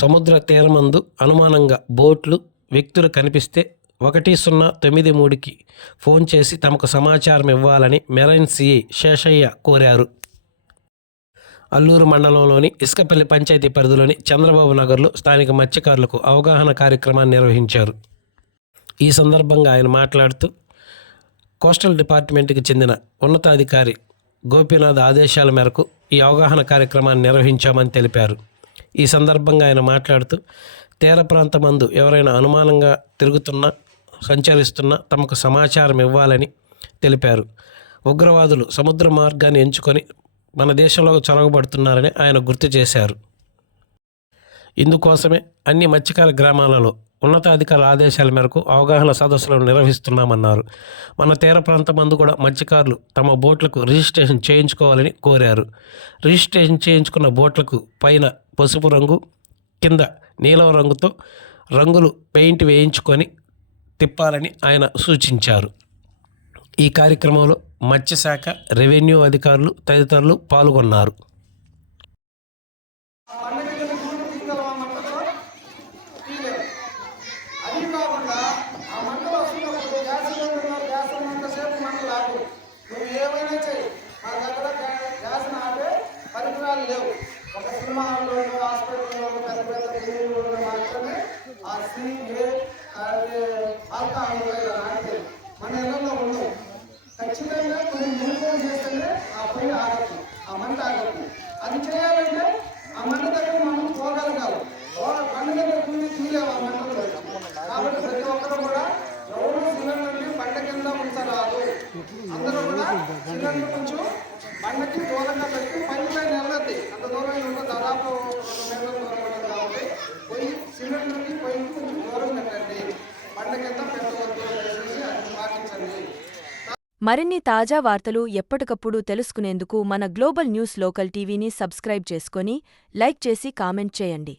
సముద్ర తీరమందు అనుమానంగా బోట్లు, వ్యక్తులు కనిపిస్తే 1093కి ఫోన్ చేసి తమకు సమాచారం ఇవ్వాలని మెరైన్ సిఐ శేషయ్య కోరారు. అల్లూరు మండలంలోని ఇసుకపల్లి పంచాయతీ పరిధిలోని చంద్రబాబు నగర్లో స్థానిక మత్స్యకారులకు అవగాహన కార్యక్రమాన్ని నిర్వహించారు. ఈ సందర్భంగా ఆయన మాట్లాడుతూ, కోస్టల్ డిపార్ట్మెంట్కి చెందిన ఉన్నతాధికారి గోపీనాథ్ ఆదేశాల మేరకు ఈ అవగాహన కార్యక్రమాన్ని నిర్వహించామని తెలిపారు. ఈ సందర్భంగా ఆయన మాట్లాడుతూ, తీర ప్రాంతమందు ఎవరైనా అనుమానంగా సంచరిస్తున్నా తమకు సమాచారం ఇవ్వాలని తెలిపారు. ఉగ్రవాదులు సముద్ర మార్గాన్ని ఎంచుకొని మన దేశంలో చొరగబడుతున్నారని ఆయన గుర్తు చేశారు. ఇందుకోసమే అన్ని మత్స్యకార గ్రామాలలో ఉన్నతాధికారుల ఆదేశాల మేరకు అవగాహన సదస్సులను నిర్వహిస్తున్నామన్నారు. మన తీర ప్రాంతమందు కూడా మత్స్యకారులు తమ బోట్లకు రిజిస్ట్రేషన్ చేయించుకోవాలని కోరారు. రిజిస్ట్రేషన్ చేయించుకున్న బోట్లకు పైన పసుపు రంగు, కింద నీలం రంగుతో రంగులు పెయింట్ వేయించుకొని తిప్పాలని ఆయన సూచించారు. ఈ కార్యక్రమంలో మత్స్యశాఖ, రెవెన్యూ అధికారులు తదితరులు పాల్గొన్నారు. లేవు. ఒక సినిమాలో హాస్పిటల్లో పెద్ద పెద్ద క్లినిక్లో మాత్రమే ఆ సీఏ ఆల్కహాల్ నాటితే మన ఇళ్లలో ఉండవు. ఖచ్చితంగా కొన్ని నిలుపులు చేస్తేనే ఆ పొయ్యి ఆగచ్చు, ఆ మంట ఆగచ్చు. అది చేయాలంటే ఆ మంట దగ్గర మనం పోగలగాలి. పంట దగ్గర కూలి తీయలేము ఆ మంటలు. కాబట్టి ప్రతి ఒక్కరు కూడా ఎవరు సిలిండర్ని బండ కింద ఉంచరాదు. అందరూ కూడా సిలిండర్ కొంచెం బండకి దూరంగా పెట్టి పైన వెళ్ళద్ది. అంత దూరం ఉంటే దాదాపు 2 మీటర్ల దూరం ఉంటుంది కాబట్టి పొయ్యి సిలిండర్కి పొయ్యికి కొంచెం దూరం పెట్టండి. బండ కింద పెట్టవద్దు దయచేసి అది పాటించండి. మరిన్ని తాజా వార్తలు ఎప్పటికప్పుడు తెలుసుకునేందుకు మన గ్లోబల్ న్యూస్ లోకల్ టీవీని సబ్స్క్రైబ్ చేసుకొని లైక్ చేసి కామెంట్ చేయండి.